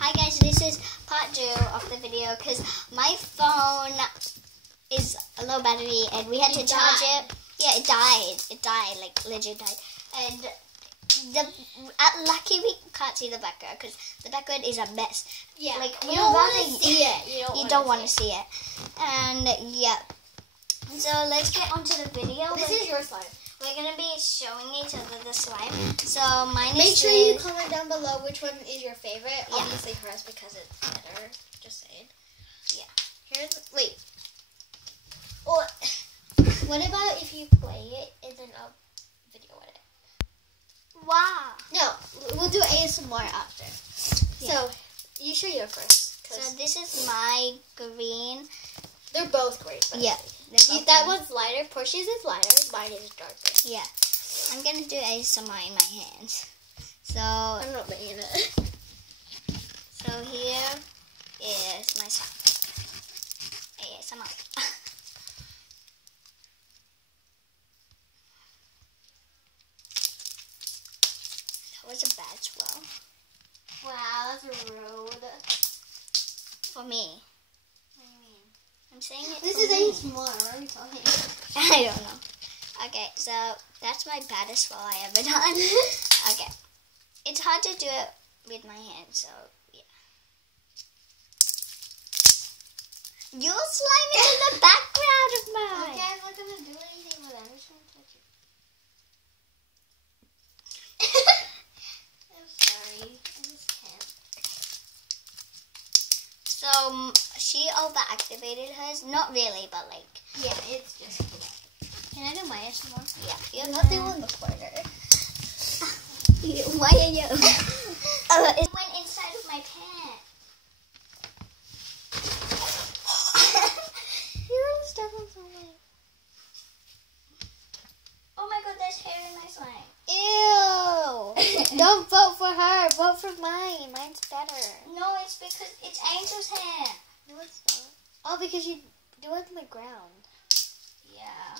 Hi guys, this is part 2 of the video because my phone is a low battery and we had to charge it. Yeah, it died. It died, like legit died. And lucky we can't see the background because the background is a mess. Yeah, like you don't want to see it. You don't want to see it. And yeah, so let's get on to the video. This is your slime. We're gonna be showing each other the slime. So mine Make is. sure you comment down below which one is your favorite. Yeah. Obviously hers because it's better. Just saying. Yeah. Wait. Or what about if you play it and then I'll video it? Wow. No, we'll do ASMR after. Yeah. So you show your first. So this is my green. They're both great. Yeah. That one's lighter. Porsche's is lighter. Mine is darker. Yeah. I'm gonna do ASMR in my hands. So I'm not making it. So here is my slime. ASMR. That was a bad swell. Wow, that's rude. For me. What do you mean? I'm saying it. This for is me. ASMR. What are you talking? I don't know. Okay, so that's my baddest swell I ever done. Okay. It's hard to do it with my hands, so yeah. Your slime is in the background of mine. Okay, I'm not gonna do anything with it. I'm just gonna touch it. I'm sorry. I just can't. So she overactivated hers. Not really, but like. Yeah, it's just. Can I do my ASMR? Yeah. You're not doing the corner. Why are you? It went inside of my pants. You're stuck on something. Oh my god, there's hair in my slime. Ew! Don't vote for her. Vote for mine. Mine's better. No, it's because it's Angel's hair. No, it's not. Oh, because you do it on the ground. Yeah.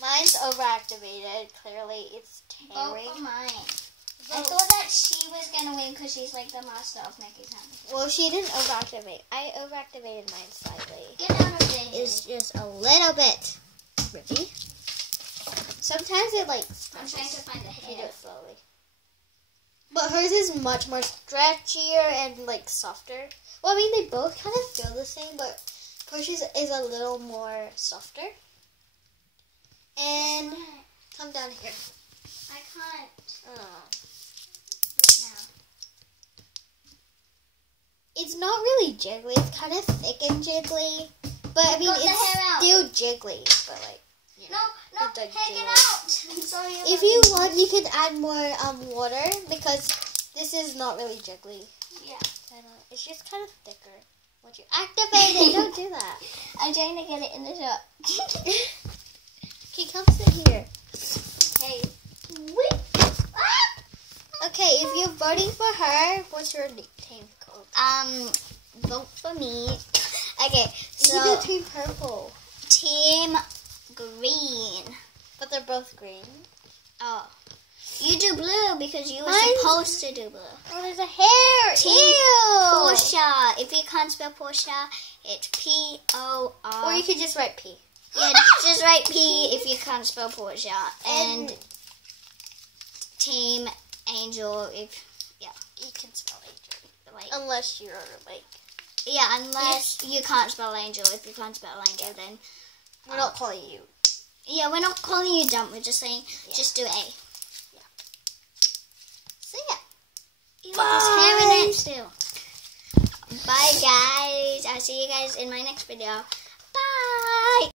Mine's overactivated. Clearly, it's Vote tearing. for mine. I thought that she was gonna win because she's like the master of making something. Well, she didn't overactivate. I overactivated mine slightly. Get out of there. It's just a little bit rippy. Sometimes it like I'm trying to find the if you do hair. it slowly. But hers is much more stretchier and like softer. Well, I mean they both kind of feel the same, but Porsche's is a little more softer. And come down here. I can't Oh. right now. It's not really jiggly. It's kind of thick and jiggly. But I mean, Got the it's hair out. still jiggly. But like, you know, No, it does take it jiggle. out. Sorry. If you want, you can add more water because this is not really jiggly. Yeah. It's just kind of thicker. Once you activate it, don't do that. I'm trying to get it in the shot. Okay, come sit here. Hey. Okay, if you're voting for her, what's your team called? Vote for me. Okay, You can so do Team Purple, team green. but they're both green. Oh. You do blue because you were Mine's- supposed to do blue. Oh, there's a hair. Team Ew. Porsche. If you can't spell Porsche, it's P-O-R. Or you could just write P. Yeah, just write P if you can't spell Porsche. And Team Angel if, yeah. You can spell Angel. Like, Unless you're like... yeah, unless you can't spell Angel. If you can't spell Angel, then... We're not calling you. Yeah, we're not calling you dumb. We're just saying, just do A. So yeah. Ew, Bye. there's hair in it still. Bye, guys. I'll see you guys in my next video.